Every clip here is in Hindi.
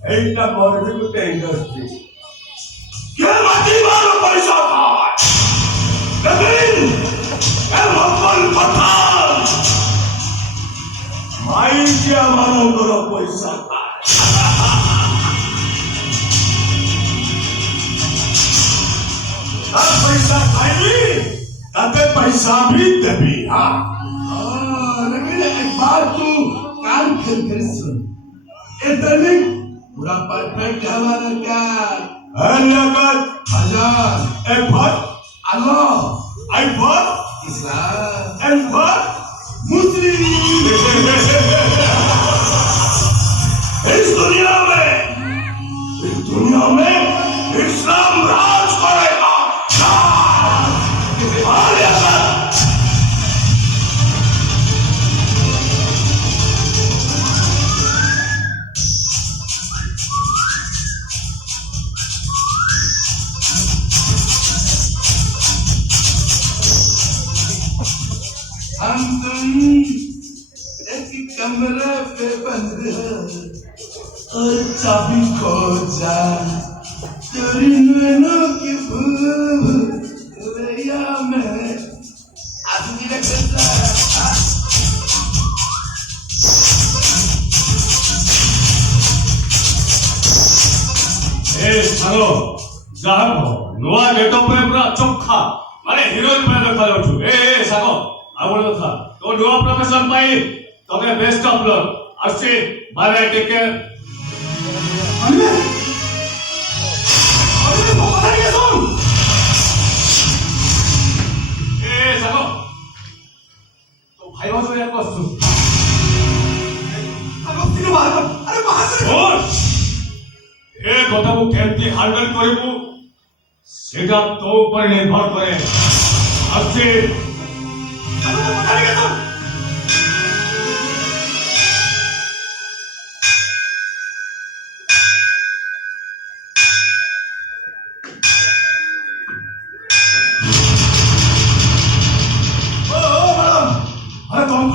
এইটা করবে গোটে ইন্ডস্ট্রি কে মাতিবার পয়সা খায় লেকিন এ মকল পঠান মাইকে আমারଙ୍କର পয়সা খায় पैसा खाएगी ताते पैसा भी देवी हाँ लेकिन एक बार तू कान खोल कर सुन इतने पूरा परफेक्ट हमारा क्या लियाकत अजान एक बार अल्लाह एक बार इस्लाम एक बार मुस्लिम इस दुनिया में इस्लाम राज करेगा हम तुम एक कमरे पे बंद है और चाबी खो जाए तेरी नैनों की भूलिया में आदमी रखता ए सालो जानो नुआ गेटअप पे पूरा चोखा माने हीरोइन पे देखा जाउछु ए सालो आगोल कथा तो नुआ प्रोफेशन पाई तमे बेस्ट ऑफ लक आसी बाय टेक केयर अरे भगवान के सुन ए सालो तो भाई वाजो यार कसु अरे बाहर से और ए कथा को केमती हैंडल करिबु सेटा तो ऊपर निर्भर करे आसी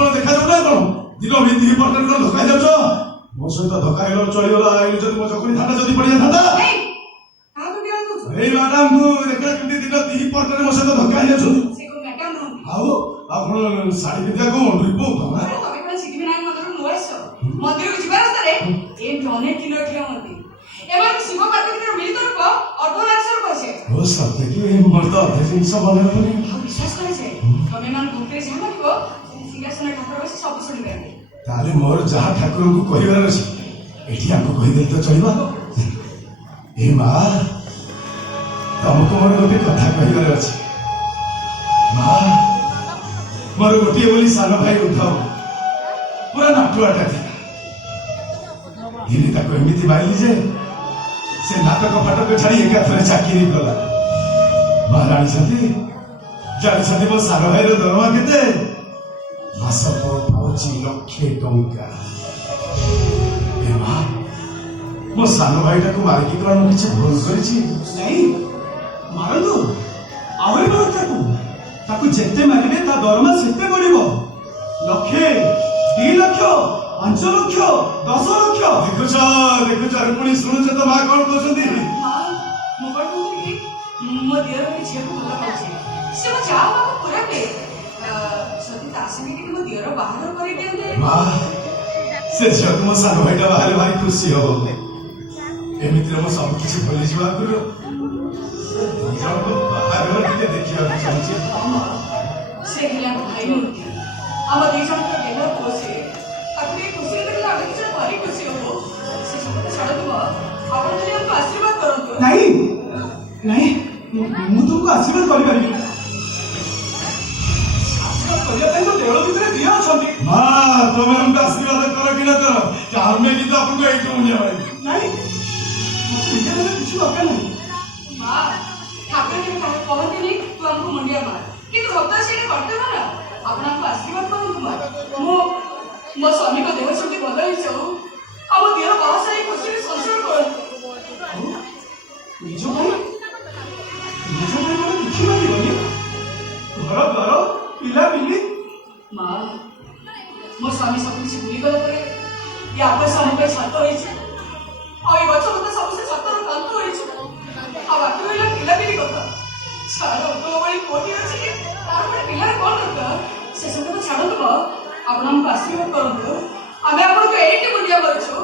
दिनो भी दी पर कर धोखा जाउछ मो सहित धोखा हेलो चलिगला आइले जति मो चकरी थाना जति पड़ी जाता ए का तो दिया तू ए मैडम तू देखला किंती दिनो दी पर कर मो सहित धोखा जाउछ से को मैडम नु आओ आपण साडी विद्या को रिपो ना अरे तबे कोन सिखबी नाही मंदिर नु आइसो मंदिर को जिबार तरे ए जने किलो ठिया मंदिर एबार शिव पार्वती रो मिलित रूप अर्धनारीश्वर कहसे हो सत्य कि मर्द अध्यक्ष सब बने पनि विश्वास करे छे तमे मान भक्ति झामनिको सिंहासन ठाकुर बसी सब सुनिबे ताले मोर जहा ठाकुर को कहिबार अछि एठी हमको कहि दे तो चलिबा ए मां तुमको मोर गोटे कथा कहिबार अछि मां मोर गोटे बोली सानो भाई उठाओ पूरा नाटुआटा था दिने ताको एमिति बाइली जे से नाटक फाटक छाड़ी एका थरे चाकरी कला महाराणी सती जानी सती मो सानो भाई रो दरमा केते मासको पाउची लक्षे टंका ए मां मो सानो भाईटा को मारिकी कोन किछ भूल करिछि नहीं मारंदु आवे ताकू ताकू जेते मारिबे ता दरमा सेते पड़िबो लक्षे 2 लाख 5 लाख 10 लाख देखुछ अरे पुणी सुनुछ तो मां कोन कहछंती हां मो पर कि मो दियर में छे को भला पाछे से मो चाह मो पूरा पे सती तासमी कि मो दियर बाहर करि देंदे मां से जग मो सानो भाईटा बाहर भारी खुशी हो एमितिर मो सब किछि भूली जिवा गुरु जब बाहर के देखिया चाहछि से गेला भाई नु अब देशम तो गेला कोसे अपनी खुशी में लागे कि भारी खुशी हो से सब छाड़ दो अपन तो हमको आशीर्वाद करो तो नहीं नहीं मु तुमको आशीर्वाद करि पारि आशीर्वाद करिया ପାଇଁ तो देवळ भितरे दिया अछंती मां तुम हमको आशीर्वाद करो कि ना करो कि हमें भी तो आपको एक मुंडिया भाई नहीं मुझे तो कुछ दरकार नहीं मां ठाकुर के कहते नहीं तू हमको मुंडिया मार किंतु भक्त से करते ना अपन हमको आशीर्वाद करो तुम मो मो स्वामी को देव छुट्टी बोल रही छो अब देह बहुत सारी खुशी में संसार करो निजो भाई माने किछि नहीं बनी घर द्वार पिला पिली मां मो स्वामी सब कुछ भूली गला परे या आपस हम पे छातो होई छे और आशीर्वाद करंतु आमे आपन को एटी मुंडिया करछु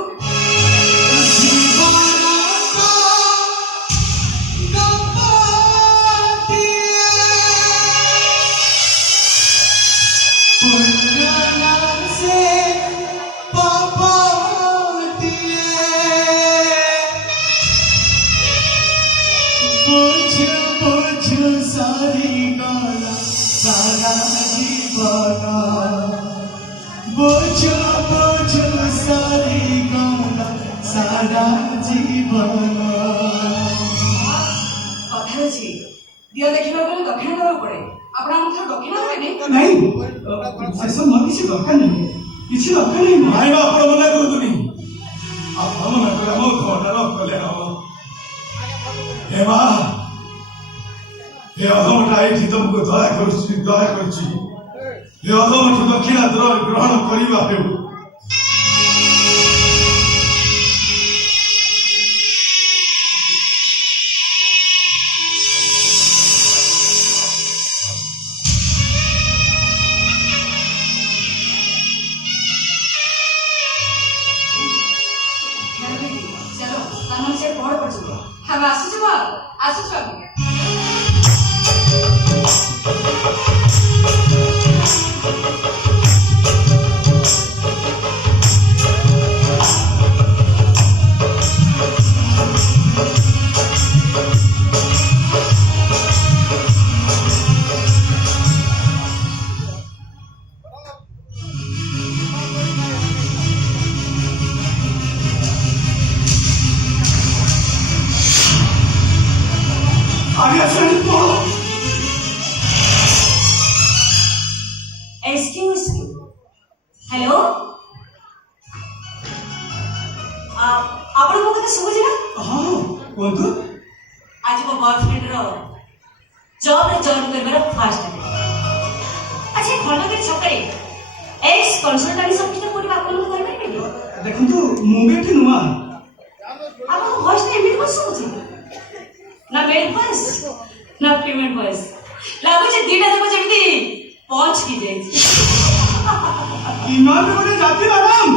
कथा अछि दिया देखिबा बेले दक्षिण देबा पड़े आपण हमथर दक्षिण देबे नहीं से सब मोर किसी दरकार नहीं किसी दरकार नहीं ନାଇଁ ବା ଆପଣ ମନା କରୁନ୍ତୁନି ଆପଣ ମନା କଲେ ମୋ ଘରଟାର କଲେ ହବ ହେ ମା ଏ ଅଧମଟା ଏଇଠି ତମକୁ ଦୟା କରୁଛି ଏ ଅଧମଠୁ ଦକ୍ଷିଣା ଗ୍ରହଣ କରିବା ହେଉ चलो कानून से पढ़ पड़ हम आसु छबा Excuse me. Hello? ଆପଣ ମୋ କଥା ଶୁଭୁଛି ନା? हाँ କୁହନ୍ତୁ ଆଜି ମୋ ବୟଫ୍ରେଣ୍ଡର ଜବରେ ଜଏନ୍ କରିବାର ଫାଷ୍ଟ ଡେ। ଆଚ୍ଛା ଖଣ୍ଡଗିରି ଛକରେ ଏକ୍ସ କନସଲଟାଣ୍ଟ ଅଫିସର କୋଉଠି ଆପଣଙ୍କୁ କରିପାରିବେ କି? ଦେଖନ୍ତୁ ମୁଁ ବି ଏଠି ନୂଆ ଆପଣଙ୍କ ଭଏସଟା ଏମିତି କଣ ଶୁଭୁଛି? ନା ମେଲ୍ ଭଏସ ନା ଫିମେଲ ଭଏସ ଲାଗୁଛି ଦିଟା ଯାକ ଯେମିତି ପଞ୍ଚ ହେଇଯାଇଛି। ଇନର ଗୋଟେ ଜାତି ମ୍ୟାଡାମ